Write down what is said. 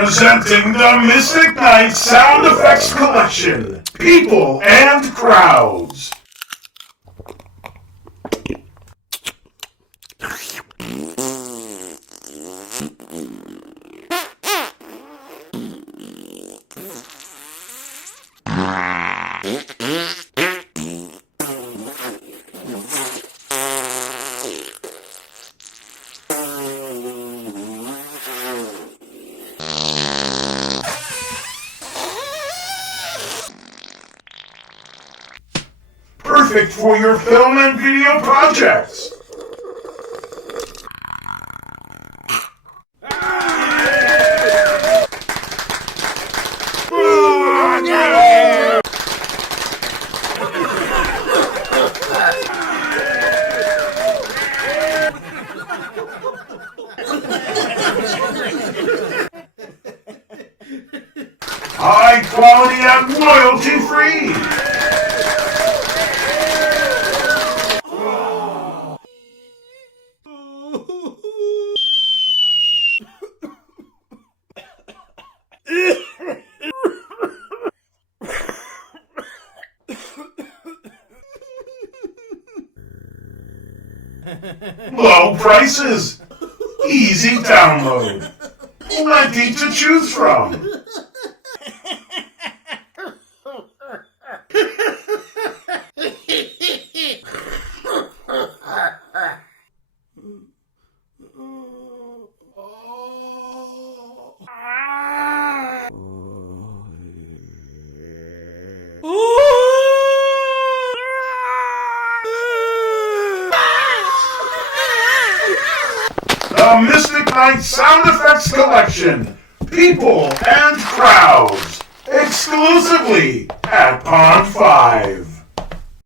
Presenting the Mystic Night Sound Effects Collection, People and Crowds. Perfect for your film and video projects. High quality and royalty free. Low prices, easy download, plenty to choose from. The Mystic Night Sound Effects Collection, People and Crowds, exclusively at Pond 5.